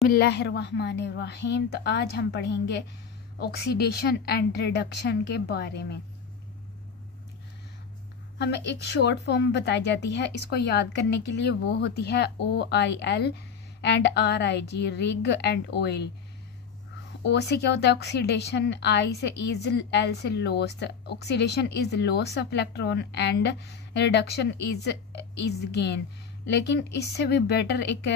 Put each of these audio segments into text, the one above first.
बिस्मिल्लाहिर्रहमानिर्रहीम। तो आज हम पढ़ेंगे ऑक्सीडेशन एंड रिडक्शन के बारे में। हमें एक शॉर्ट फॉर्म बताई जाती है, इसको याद करने के लिए वो होती है OIL and RIG, rig and oil. O से क्या होता है ऑक्सीडेशन, I से इज, L से loss. Oxidation is loss of electron and reduction is gain. लेकिन इससे भी बेटर एक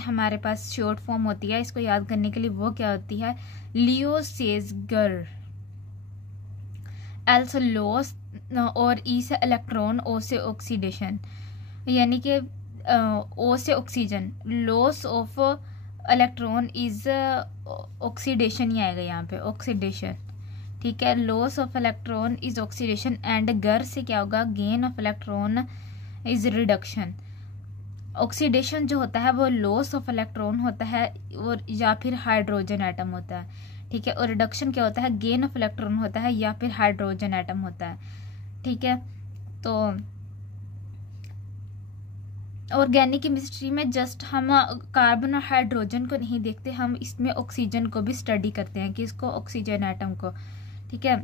हमारे पास शॉर्ट फॉर्म होती है, इसको याद करने के लिए वो क्या होती है, लियो सेजगर। एल से लॉस और ई से इलेक्ट्रॉन, ओ से ऑक्सीडेशन, यानी कि ओ से oxygen, loss of electron is oxidation ही आएगा यहाँ पे, ऑक्सीडेशन। ठीक है, loss of electron is oxidation and गर से क्या होगा, gain of electron is reduction. Oxidation जो होता है वो लॉस ऑफ इलेक्ट्रॉन होता है और या फिर हाइड्रोजन एटम होता है। ठीक है, और रिडक्शन क्या होता है, गेन ऑफ इलेक्ट्रॉन होता है या फिर हाइड्रोजन एटम होता है। ठीक है, तो ऑर्गेनिक केमिस्ट्री में जस्ट हम कार्बन और हाइड्रोजन को नहीं देखते, हम इसमें ऑक्सीजन को भी स्टडी करते हैं कि इसको ऑक्सीजन एटम को। ठीक है,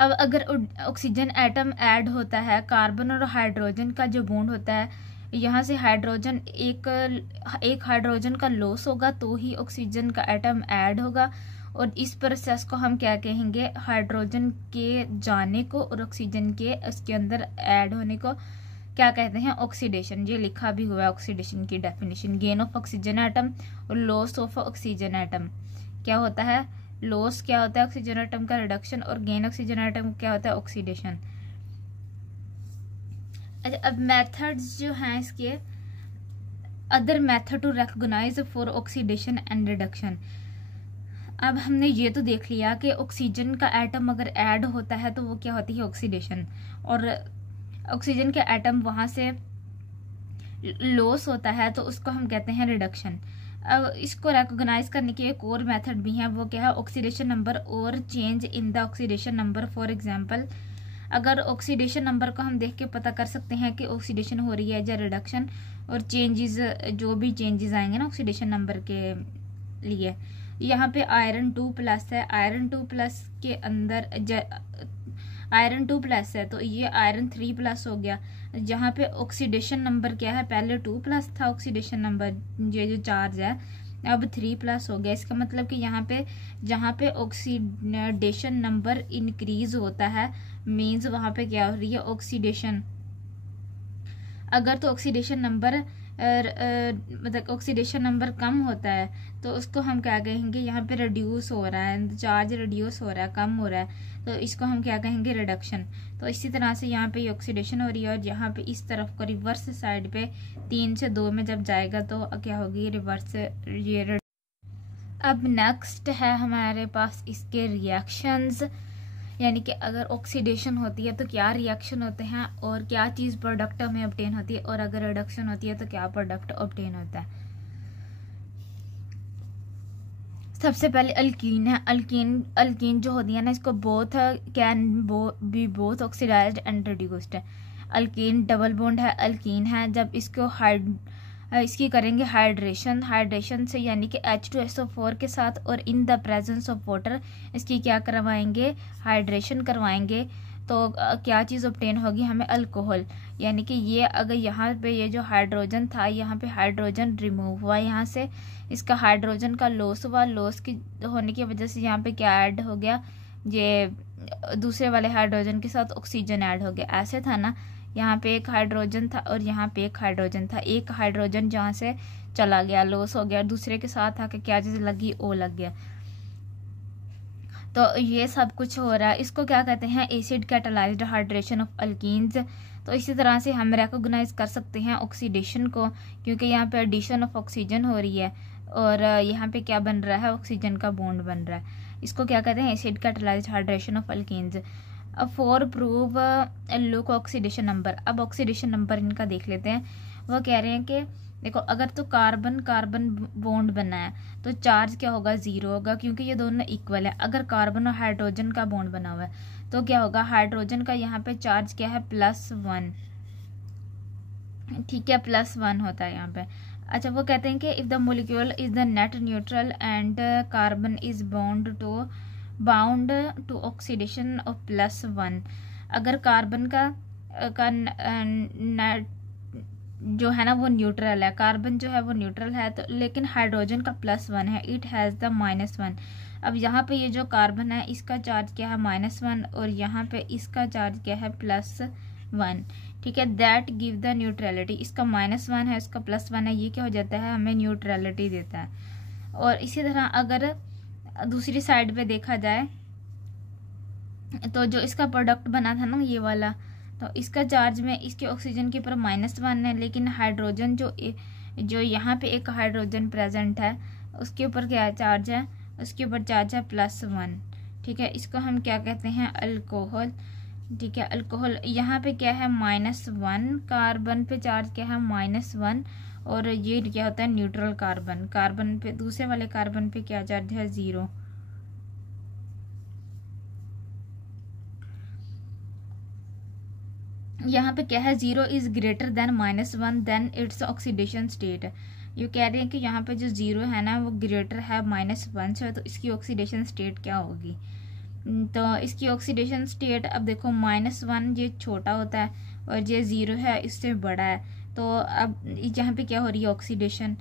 अब अगर ऑक्सीजन एटम ऐड होता है, कार्बन और हाइड्रोजन का जो बॉन्ड होता है, यहाँ से हाइड्रोजन एक हाइड्रोजन का लॉस होगा तो ही ऑक्सीजन का एटम ऐड होगा, और इस प्रोसेस को हम क्या कहेंगे, हाइड्रोजन के जाने को और ऑक्सीजन के उसके अंदर ऐड होने को क्या कहते हैं, ऑक्सीडेशन। ये लिखा भी हुआ है ऑक्सीडेशन की definition, gain of oxygen atom और लॉस ऑफ ऑक्सीजन एटम। क्या होता है, लॉस क्या होता है ऑक्सीजन एटम का, रिडक्शन, और गेन ऑक्सीजन एटम क्या होता है, ऑक्सीडेशन। अच्छा, अब मेथड्स जो हैं इसके, other method to recognise for oxidation and reduction. अब हमने ये तो देख लिया कि ऑक्सीजन का एटम अगर ऐड होता है तो वो क्या होती है, ऑक्सीडेशन, और ऑक्सीजन के एटम वहां से लॉस होता है तो उसको हम कहते हैं रिडक्शन। अब इसको रिकॉग्नाइज करने की एक और मेथड भी है, वो क्या है, ऑक्सीडेशन नंबर और change in the oxidation number. For example, अगर ऑक्सीडेशन नंबर को हम देख के पता कर सकते हैं कि ऑक्सीडेशन हो रही है या रिडक्शन, और चेंजेस, जो भी चेंजेस आएंगे ना ऑक्सीडेशन नंबर के लिए। यहाँ पे आयरन 2+ है, आयरन 2+ के अंदर आयरन 2+ है तो ये आयरन 3+ हो गया। जहाँ पे ऑक्सीडेशन नंबर क्या है, पहले 2+ था ऑक्सीडेशन नंबर, ये जो चार्ज है अब 3+ हो गया। इसका मतलब कि यहाँ पे जहाँ पे ऑक्सीडेशन नंबर इंक्रीज होता है, मीन्स वहां पे क्या हो रही है, ऑक्सीडेशन। अगर तो ऑक्सीडेशन नंबर मतलब ऑक्सीडेशन नंबर कम होता है तो उसको हम क्या कहेंगे, यहाँ पे रिड्यूस हो रहा है, चार्ज रिड्यूस हो रहा है, कम हो रहा है, तो इसको हम क्या कहेंगे, रिडक्शन। तो इसी तरह से यहाँ पे ऑक्सीडेशन हो रही है, और यहाँ पे इस तरफ को रिवर्स साइड पे 3 से 2 में जब जाएगा तो क्या होगी, रिवर्स ये। अब नेक्स्ट है हमारे पास इसके रिएक्शंस, यानी कि अगर ऑक्सीडेशन होती है तो क्या रिएक्शन होते हैं और क्या चीज प्रोडक्ट में ऑब्टेन होती है, और अगर रिडक्शन होती है तो क्या प्रोडक्ट ऑब्टेन होता है। सबसे पहले अल्कीन है। अल्कीन जो होती है ना, इसको both can be both oxidised and reduced है। अल्कीन डबल बॉन्ड है, अल्कीन है। जब इसको इसकी करेंगे हाइड्रेशन से, यानी कि H2SO4 के साथ, और in the presence of water इसकी क्या करवाएंगे, हाइड्रेशन करवाएंगे, तो क्या चीज़ ऑब्टेन होगी हमें, अल्कोहल। यानी कि ये अगर यहाँ पे ये जो हाइड्रोजन था, यहाँ पे हाइड्रोजन रिमूव हुआ, यहाँ से इसका हाइड्रोजन का लॉस हुआ, लॉस की होने की वजह से यहाँ पे क्या ऐड हो गया, ये दूसरे वाले हाइड्रोजन के साथ ऑक्सीजन ऐड हो गया। ऐसे था ना, यहाँ पे एक हाइड्रोजन था और यहाँ पे एक हाइड्रोजन था, एक हाइड्रोजन जहाँ से चला गया, लॉस हो गया, दूसरे के साथ आके क्या चीज लगी, ओ लग गया। तो ये सब कुछ हो रहा है, इसको क्या कहते हैं, acid catalysed hydration of alkenes. तो इसी तरह से हम रिकॉग्नाइज कर सकते हैं ऑक्सीडेशन को, क्योंकि यहाँ पे एडिशन ऑफ ऑक्सीजन हो रही है और यहाँ पे क्या बन रहा है, ऑक्सीजन का बॉन्ड बन रहा है। इसको क्या कहते हैं, acid catalysed hydration of alkenes. अब for prove look oxidation number, अब ऑक्सीडेशन नंबर इनका देख लेते हैं। वो कह रहे हैं कि देखो, अगर तो कार्बन कार्बन बॉन्ड बना है तो चार्ज क्या होगा, 0 होगा, क्योंकि ये दोनों इक्वल है। अगर कार्बन और हाइड्रोजन का बॉन्ड बना हुआ है तो क्या होगा, हाइड्रोजन का यहाँ पे चार्ज क्या है, +1। ठीक है, +1 होता है यहाँ पे। अच्छा, वो कहते हैं कि if the molecule is the net neutral and carbon is bound to oxidation of +1, अगर कार्बन का नेट जो है ना वो न्यूट्रल है, कार्बन जो है वो न्यूट्रल है, तो लेकिन हाइड्रोजन का +1 है, इट हैज़ द -1। अब यहाँ पे ये जो कार्बन है इसका चार्ज क्या है -1 और यहाँ पे इसका चार्ज क्या है +1, ठीक है। दैट गिव द न्यूट्रलिटी, इसका -1 है इसका +1 है, ये क्या हो जाता है हमें न्यूट्रलिटी देता है। और इसी तरह अगर दूसरी साइड पे देखा जाए तो जो इसका प्रोडक्ट बना था ना ये वाला, तो इसका चार्ज में इसके ऑक्सीजन के ऊपर -1 है, लेकिन हाइड्रोजन जो यहाँ पे एक हाइड्रोजन प्रेजेंट है उसके ऊपर क्या चार्ज है, उसके ऊपर चार्ज है +1, ठीक है। इसको हम क्या कहते हैं, अल्कोहल, ठीक है। अल्कोहल यहाँ पे क्या है -1, कार्बन पे चार्ज क्या है -1, और ये क्या होता है न्यूट्रल कार्बन, कार्बन पे दूसरे वाले कार्बन पे क्या चार्ज है 0। यहाँ पे क्या है 0 is greater than -1 then it's oxidation state. ये कह रहे हैं कि यहाँ पे जो 0 है ना वो ग्रेटर है -1 से, तो इसकी ऑक्सीडेशन स्टेट क्या होगी। तो इसकी ऑक्सीडेशन स्टेट अब देखो -1 ये छोटा होता है और ये 0 है इससे बड़ा है, तो अब यहाँ पे क्या हो रही है ऑक्सीडेशन।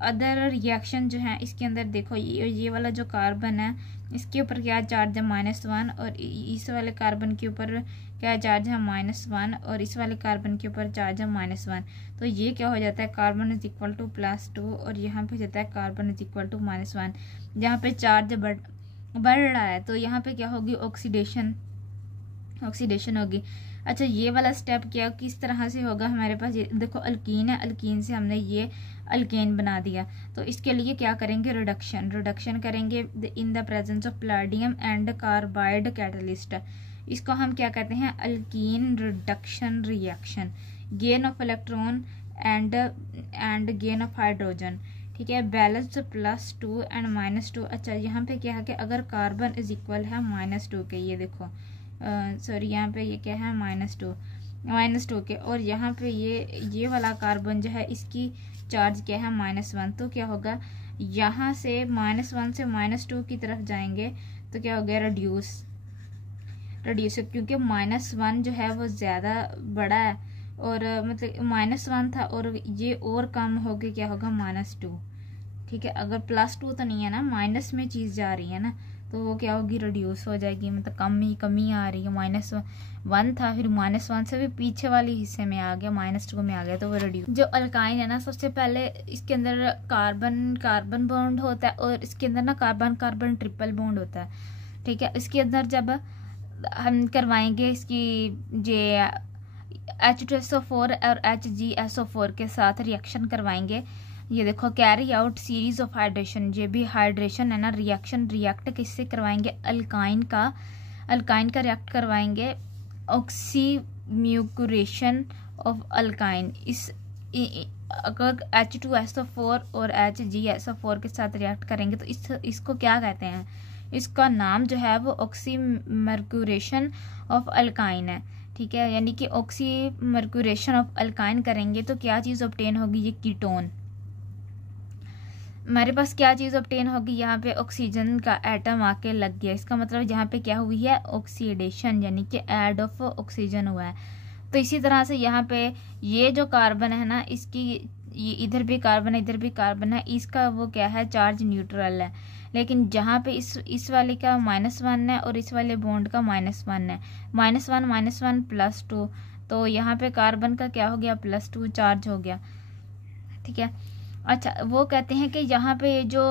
अदर रिएक्शन जो है इसके अंदर देखो, ये वाला जो कार्बन है इसके ऊपर क्या चार्ज है -1 और इस वाले कार्बन के ऊपर क्या चार्ज है -1 और इस वाले कार्बन के ऊपर चार्ज है -1, तो ये क्या हो जाता है कार्बन इज इक्वल टू +2 और यहाँ पे जाता है कार्बन इज इक्वल टू -1। जहाँ पे चार्ज बढ़ रहा है तो यहाँ पे क्या होगी ऑक्सीडेशन होगी। अच्छा, ये वाला स्टेप क्या किस तरह से होगा हमारे पास, ये देखो अल्कीन है, अल्कीन से हमने ये अल्केन बना दिया, तो इसके लिए क्या करेंगे रिडक्शन करेंगे in the presence of palladium and carbide catalyst. इसको हम क्या कहते हैं alkyne reduction reaction, gain of electron and gain of hydrogen, ठीक है। Balance +2 and -2। अच्छा, यहाँ पे क्या है कि अगर कार्बन इज इक्वल है -2 के, ये देखो सॉरी यहाँ पे ये क्या है -2 के, और यहाँ पे ये वाला कार्बन जो है इसकी चार्ज क्या है -1, तो क्या होगा यहाँ से -1 से -2 की तरफ जाएंगे तो क्या हो गया रिड्यूस, क्योंकि -1 जो है वो ज़्यादा बड़ा है और मतलब -1 था और ये और कम हो के क्या होगा -2, ठीक है। अगर +2 तो नहीं है ना, माइनस में चीज़ जा रही है ना, तो वो क्या होगी रिड्यूस हो जाएगी, मतलब कमी आ रही है। -1 था फिर -1 से भी पीछे वाले हिस्से में आ गया -2 में आ गया, तो वो रिड्यूस। जो अल्काइन है ना सबसे पहले इसके अंदर कार्बन बॉन्ड होता है और इसके अंदर ना कार्बन ट्रिपल बॉन्ड होता है, ठीक है। इसके अंदर जब हम करवाएंगे इसकी ये H2SO4 और HgSO4 के साथ रिएक्शन करवाएंगे, ये देखो carry out series of hydration, ये भी हाइड्रेशन है ना, रिएक्ट किससे करवाएंगे अल्काइन का रिएक्ट करवाएंगे ऑक्सीम्यूकुरेशन ऑफ अल्काइन। इस अगर H2SO4 और HgSO4 के साथ रिएक्ट करेंगे तो इसको क्या कहते हैं, इसका नाम जो है वो ऑक्सीमर्क्यूरेशन ऑफ अल्काइन है, ठीक है। यानी कि ऑक्सीमर्क्यूरेशन ऑफ अल्काइन करेंगे तो क्या चीज़ ऑब्टेन होगी, ये कीटोन। हमारे पास क्या चीज़ ऑब्टेन होगी, यहाँ पे ऑक्सीजन का एटम आके लग गया, इसका मतलब यहाँ पे क्या हुई है ऑक्सीडेशन, यानी कि ऐड ऑफ ऑक्सीजन हुआ है। तो इसी तरह से यहाँ पे ये जो कार्बन है ना इसकी ये इधर भी कार्बन है इधर भी कार्बन है, इसका वो क्या है चार्ज न्यूट्रल है, लेकिन जहाँ पे इस वाले का -1 है और इस वाले बॉन्ड का -1 है, -1 +2, तो यहाँ पे कार्बन का क्या हो गया +2 चार्ज हो गया, ठीक है। अच्छा, वो कहते हैं कि यहाँ पे जो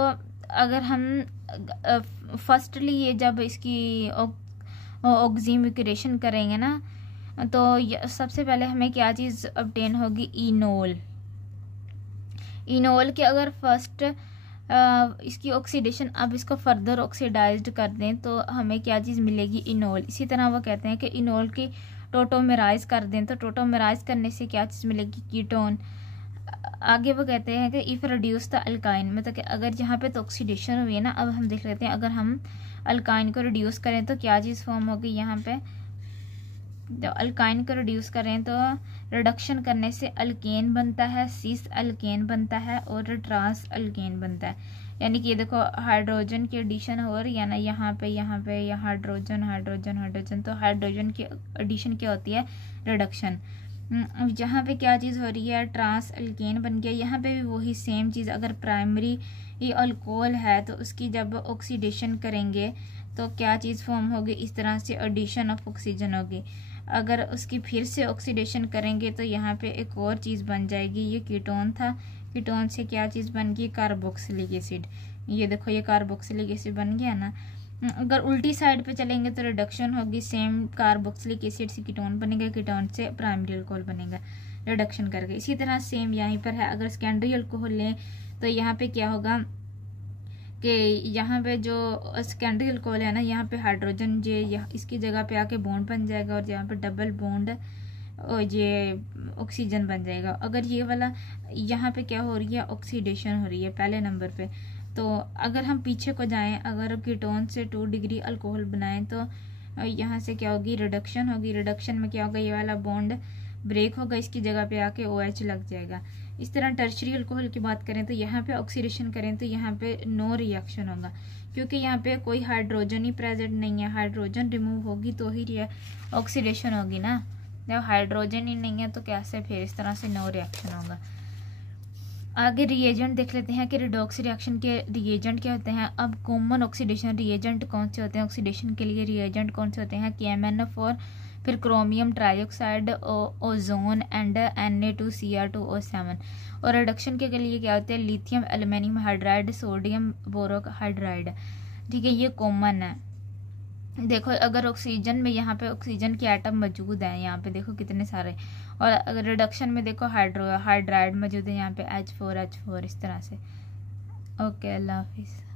अगर हम फर्स्टली ये जब इसकी ऑक्सीम्यूकुरेशन करेंगे ना तो सबसे पहले हमें क्या चीज़ ऑब्टेन होगी, इनोल के अगर फर्स्ट इसकी ऑक्सीडेशन अब इसको फर्दर ऑक्सीडाइज्ड कर दें तो हमें क्या चीज़ मिलेगी, इनोल। इसी तरह वो कहते हैं कि इनोल की टोटोमेराइज कर दें तो टोटोमेराइज करने से क्या चीज़ मिलेगी, कीटोन। आगे वो कहते हैं कि इफ़ रिड्यूस द अल्काइन, मतलब कि अगर यहाँ पे तो ऑक्सीडेशन हुई है ना, अब हम देख लेते हैं अगर हम अल्काइन को रिड्यूस करें तो क्या चीज़ फॉर्म होगी, यहाँ पे तो अल्काइन को रिड्यूस करें तो रिडक्शन करने से अल्केन बनता है, सिस अल्केन बनता है और ट्रांस अल्केन बनता है। यानी कि ये देखो हाइड्रोजन की एडिशन हो रही है ना, यहाँ पे या हाइड्रोजन हाइड्रोजन हाइड्रोजन, तो हाइड्रोजन की एडिशन क्या होती है, रिडक्शन। जहाँ पे क्या चीज़ हो रही है, ट्रांस अल्केन बन गया। यहाँ पे भी वही सेम चीज़, अगर प्राइमरी ये अल्कोहल है तो उसकी जब ऑक्सीडेशन करेंगे तो क्या चीज़ फॉर्म होगी, इस तरह से एडिशन ऑफ ऑक्सीजन होगी। अगर उसकी फिर से ऑक्सीडेशन करेंगे तो यहाँ पे एक और चीज़ बन जाएगी, ये कीटोन था, कीटोन से क्या चीज़ बन गई, कार्बोक्सिलिक एसिड। ये देखो ये कार्बोक्सिलिक एसिड बन गया ना। अगर उल्टी साइड पे चलेंगे तो रिडक्शन होगी, सेम कार्बोक्सिलिक एसिड से कीटोन बनेगा, कीटोन से प्राइमरी अल्कोहल बनेगा रिडक्शन करके। इसी तरह सेम यहीं पर है, अगर सेकेंडरी अल्कोहल लें तो यहाँ पे क्या होगा कि यहाँ पे जो सेकेंडरी अल्कोहल है ना, यहाँ पे हाइड्रोजन इसकी जगह पे आके बॉन्ड बन जाएगा और यहाँ पे डबल बॉन्ड और ये ऑक्सीजन बन जाएगा। अगर ये वाला यहाँ पे क्या हो रही है, ऑक्सीडेशन हो रही है पहले नंबर पे। तो अगर हम पीछे को जाएं, अगर कीटोन से 2 डिग्री अल्कोहल बनाएं तो यहाँ से क्या होगी, रिडक्शन होगी। रिडक्शन में क्या होगा, ये वाला बॉन्ड ब्रेक होगा, इसकी जगह पे आके OH लग जाएगा। इस तरह टर्शरी अल्कोहल की बात करें तो यहाँ पे ऑक्सीडेशन करें तो यहाँ पे नो रिएक्शन होगा, क्योंकि यहाँ पे कोई हाइड्रोजन ही प्रेजेंट नहीं है। हाइड्रोजन रिमूव होगी तो ही ऑक्सीडेशन होगी ना, जब हाइड्रोजन ही नहीं है तो कैसे फिर इस तरह से नो रिएक्शन होगा। आगे रिएजेंट देख लेते हैं कि रिडॉक्स रिएक्शन के रिएजेंट क्या होते हैं। अब कॉमन ऑक्सीडेशन रिएजेंट कौन से होते हैं, ऑक्सीडेशन के लिए रिएजेंट कौन से होते हैं, KMnO4, फिर chromium trioxide, ozone and Na2Cr2O7। और रिडक्शन के लिए क्या होते हैं, lithium aluminium hydride, sodium Borok hydride. ठीक है, ये कॉमन है। देखो अगर ऑक्सीजन में यहाँ पे ऑक्सीजन के एटम मौजूद हैं, यहाँ पे देखो कितने सारे, और अगर रिडक्शन में देखो हाइड्राइड मौजूद है यहाँ पे H4 इस तरह से। ओके, अल्लाह हाफिज़।